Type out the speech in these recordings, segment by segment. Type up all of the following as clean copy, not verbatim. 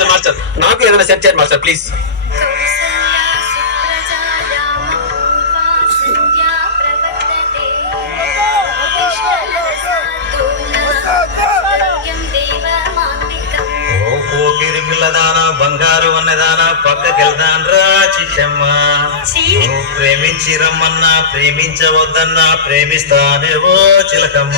Master master నాకు ఏదైనా set చేయండి మాస్టర్ ప్లీజ్. పోకిరి పిల్లదానా బంగారు అన్నదానా పక్కకెళ్దాన్ రా చిట్టమ్మ. నువ్వు ప్రేమించి రమ్మన్నా ప్రేమించవద్దన్నా ప్రేమిస్తానేవో చిలకమ్మ.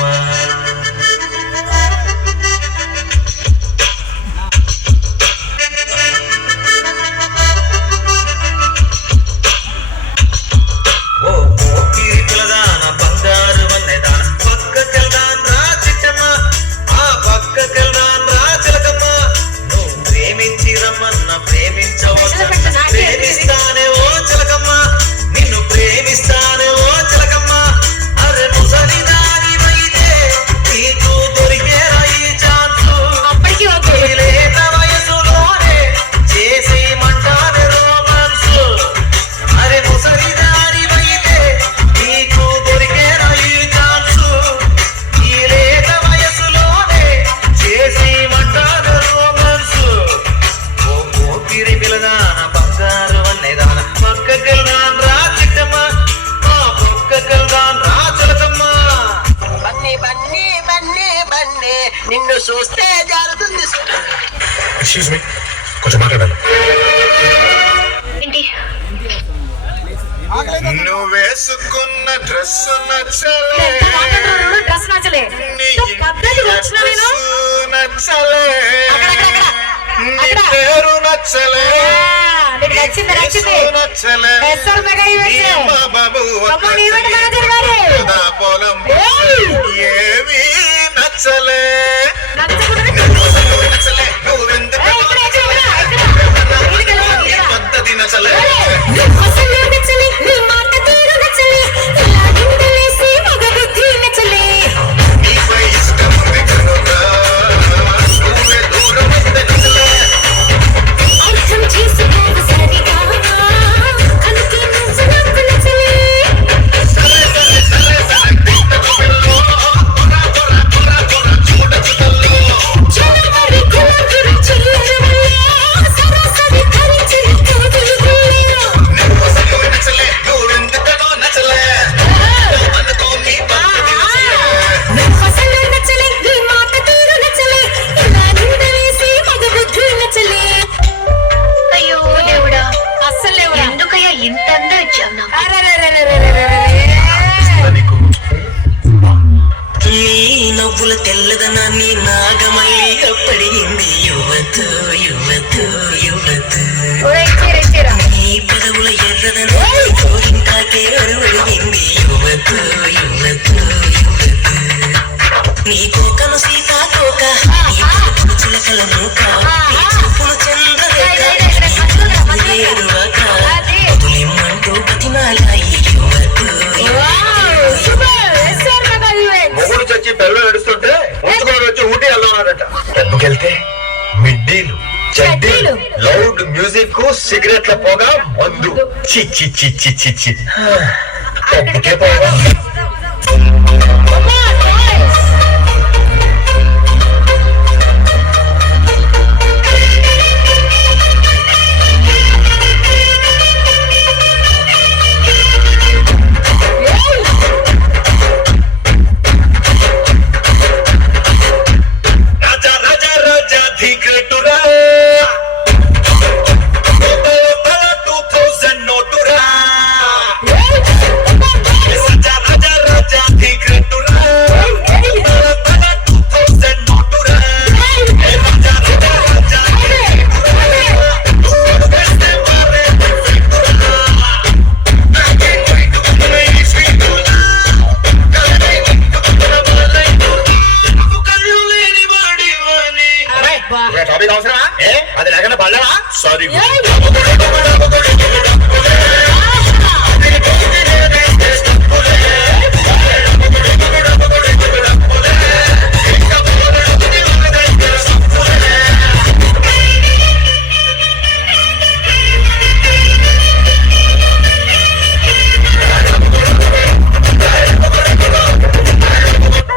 ఓ పోకిరి పిల్లదానా బంగారు అన్నదానా పక్కకెళ్దాన్ రా చిట్టమ్మ. ఆ పక్కకెళ్దాన్ రా చిలకమ్మ. నువ్వు ప్రేమించి రమ్మన్నా ప్రేమించవద్దన్నా ప్రేమిస్తానే ఓ చిలకమ్మ. నిన్ను ప్రేమిస్తానే ఓ చిలకమ్మ. అరే ముసలి దానివైతే నీకు దొరికేరా ఈ ఛాన్సు. ఈ లేత వయసులోనే చేసేయమంటానే రోమాన్సు. అరే ముసలి దానివైతే నీకు దొరికేరా ఈ ఛాన్సు. ఈ లేత వయసులోనే చేసేయమంటానే రోమాన్సు. ఓ పోకిరి పిల్లదాన బంగారు అన్నదాన పక్కకెళ్దాన్ రా చిట్టమ్మ. ఆ పక్కకెళ్దాన్ రా చిలకమ్మ. బన్నీ బన్నీ బన్నీ బన్నీ నిన్ను చూస్తే జారుతుంది. ఎక్స్క్యూజ్ మీ, కొంచెం మాట్లాడాలి. నువ్వు వేసుకున్న డ్రెస్ నచ్చలే, డ్రెస్ నచ్చలే, నీ పద్ధతి వచ్చిన నేను నచ్చలే, నీ పేరు నచ్చలే, నీకు నచ్చింది నచ్చింది నచ్చలే, ఎస్ఆర్ మెగా ఈవెంట్స్ మా బాబు కమాన్ ఈవెంట్ మేనేజర్ గారు నా పొలం ఏవి నచ్చలే. నచ్చకుండా నచ్చలే నువ్వెందుకు పద్ధతి నచ్చలే. నీపై ఇష్టం ఉంది కనుక నువ్వే దూరం అయితే నచ్చలే. సరే సరే సరే సరే తిట్టకు పిల్లో, పొర పొర పొర పొర చూడ చుట్టల్లో. నువ్వు అసలు నచ్చలే నువ్వెందుకనో నచ్చలే. అనుకో నీ పద్ధతి నచ్చలే. అయ్యో దేవుడా, అస్సలు లేవురా. ఎందుకయ్యా ఇంత అందం ఇచ్చావు నాకు? నీకు నీ నవ్వుల తెల్లదనాన్ని నాగమల్లి అప్పడిగింది యువతు యువతు యువతు. నీ పెదవుల ఎర్రదనాన్ని కోరింటాకే అరువడిగింది యువతు యువతు యువతు. నీ కోకను సీతాకోక, నీ కొడుకును చిలకల మూక, నీ చూపును చంద్రరేఖ, నీ కన్నులు ఏరువాక, వదులిమ్మంటూ బతిమాలాయి యువతు మొగుడు చచ్చి పెళ్ళి నడుస్తుంటే ఉంచుకొని వచ్చి ఊటీ వెళ్దామన్నాడట. పెళ్ళికెళ్తే మిడ్డీలు చెడ్డీలు లౌడ్ మ్యూజిక్ సిగరెట్ల పొగ మందు. చి చి చి చి చి చి పప్పుకే పోవా. రాజా రాజా రాజా ధికటురా 2000 నోటురా. రాజా రాజా రాజా ధికటురా 2000 నోటురా. రాజా రాజా రాజా ధికటురా నువ్వు వేస్తే మారే ధికటురా. నాకే వైటుకున్న ఈ స్వీటురా కలై వైటుకున్న వాళ్ళైనా నువ్వు కళ్ళు లేని వాడివని. టాపిక్ అవసరమా? అది లేకుండా పడలేవా? Sorry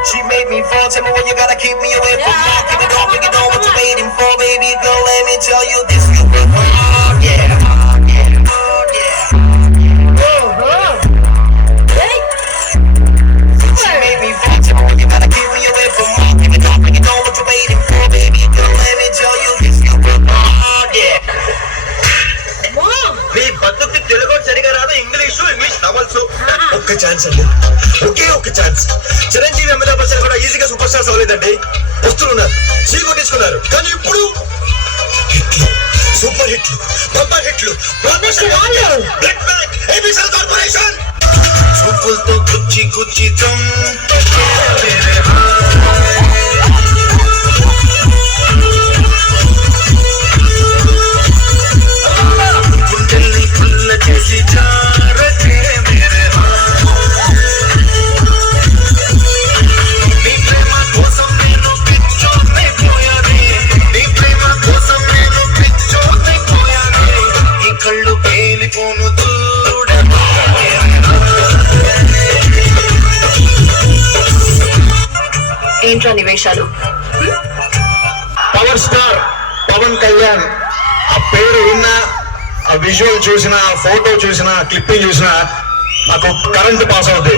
She made me fall, tell me when you gotta keep me away from more. Give it all what you're waiting for, baby girl, let me tell you this, you will oh yeah, oh yeah, oh yeah. She made me want you, you gotta keep me away from more. Give it up, bring it on, what you waiting for, baby girl, let me tell you this, you will oh yeah. మీ బతుకు తెలుగు సరిగా రాదు, English novels. ఒక్క chance అండి, ఒకే ఒక్క chance. Chiranjeevi MLA బస్సులు కూడా ఈజీగా super stars అవ్వలేదండి. వస్తున్నారు, చీ కొట్టించుకున్నారు. కానీ ఇప్పుడు హిట్లు, సూపర్ హిట్లు, బంపర్ హిట్లు, promotion, blood bank, ABCL corporation. చూపులతో గుచ్చి గుచ్చి గుండెల్ని పుల్ల చేసి జారకే మేరే నీ ప్రేమ కోసం నేను పిచ్చోనైపోయానే, నీ ప్రేమ కోసం నేను పిచ్చోనైపోయానే, ఈ కళ్ళు పేలిపోను చూడమా. ఏంట్రా నివేశాలు? పవర్ స్టార్ పవన్ కళ్యాణ్ ఆ పేరు విన్నా, ఆ విజువల్ చూసినా, ఆ ఫోటో చూసినా, క్లిప్పింగ్ చూసినా నాకు కరెంట్ పాస్ అవుతుంది.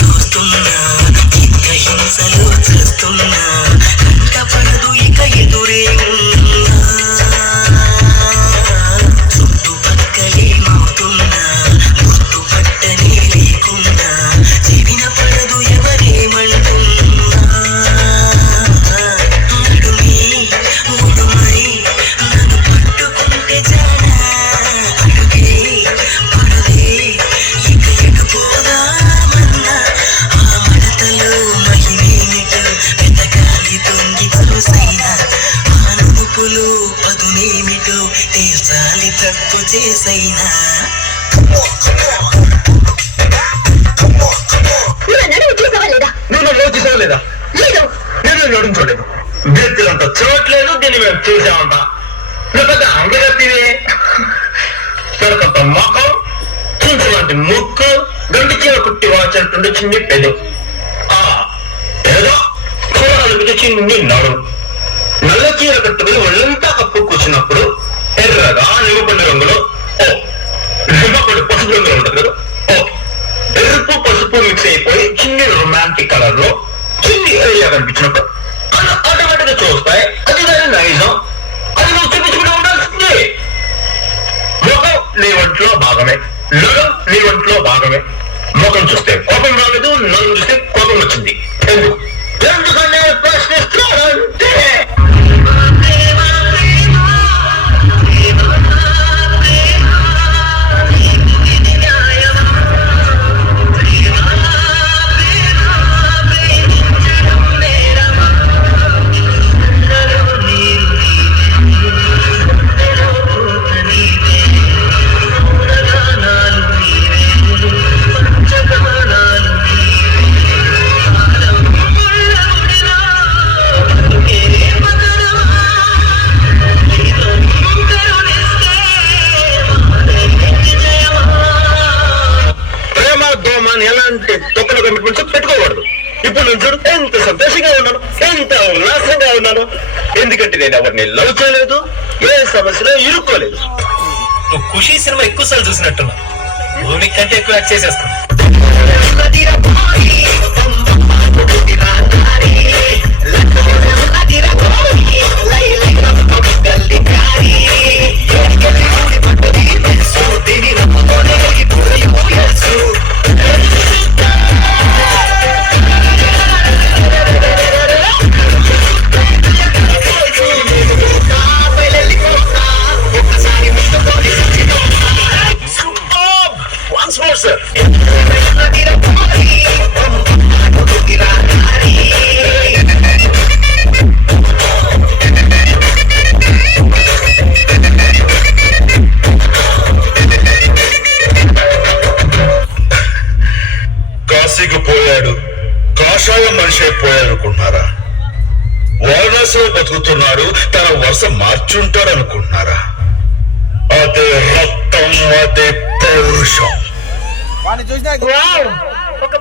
చూస్తున్నా ఇంకా హింసలు చూస్తున్నా, కంటపడదు ఇక ఎదురే చుట్టుపక్కలే మౌతున్నా, గుర్తుపట్టనే లేకున్నా, చెవిన పడదు ఎవరేమంటున్నా, నడుమే ఉడుమై నన్ను పట్టుకుంటే జానా, అడుగే పడదే ఇక ఎటు పోదామన్నా, ఆ మడతలో మహిమేమిటో వెతకాలి తొంగి వరుసైనా, ఆ నునుపులు పదునేమిటో తీర్చాలి తప్పు చేసైనా. నేను రోజు చూసలేదా? నేను నడుము చూడలేదు, వ్యక్తులంతా చూడట్లేదు, దీన్ని మేము చూసామంట. పెద్ద అంగగతివే, పెరకంత మొఖం, చించలాంటి ముక్కు, గంటి చీర కుట్టి వాచినట్టుండి చిన్ని పెదు, ఏదో చూడాలనిపించే చిన్ని నడు, నల్ల చీర కట్టుకుని ఒళ్ళంతా కప్పు కూర్చున్నప్పుడు ఎర్రగా నిమ్మపండు రంగులో నిమ్మపండు పసుపు రంగులో ఉంటుంది కదా, ఎరుపు పసుపు మిక్స్ అయిపోయి చిన్ని రొమాంటిక్ కలర్ లో చిన్ని ఏరియా కనిపించినప్పుడు అలా ఆటోమేటిక్ గా చూస్తాయి. అది దాని నైజం, అది నువ్వు చూపించుకుంటూ ఉండాల్సిందే. ముఖం నీ ఒంట్లో భాగమే, నగం నీ ఒంట్లో భాగమే. ముఖం చూస్తే కోపం రాలేదు, నన్ను చూస్తే కోపం వచ్చింది. ఎందుకంటే ప్రశ్నిస్తానంటే ఎలాంటి తొక్కల కమిట్మెంట్స్ పెట్టుకోకూడదు. ఇప్పుడు నేను చూడు ఎంత సంతోషంగా ఉన్నాను, ఎంత ఉల్లాసంగా ఉన్నాను. ఎందుకంటే నేను ఎవరిని లవ్ చేయలేదు, ఏ సమస్యలో ఇరుక్కోలేదు. నువ్వు ఖుషీ సినిమా ఎక్కువ సార్లు చూసినట్టున్నా, భూమి కంటే ఎక్కువ యాక్ట్ చేసేస్తాను. Once more, sir. కాశీకి పోయాడు, కాషాయ మనిషి అయిపోయాడు అనుకుంటున్నారా? వారణాసిలో బతుకుతున్నాడు, తన వరుస మార్చుంటాడు అనుకుంటున్నారా? అదే రక్తం, అదే పౌరుషం. వావ్, ఒక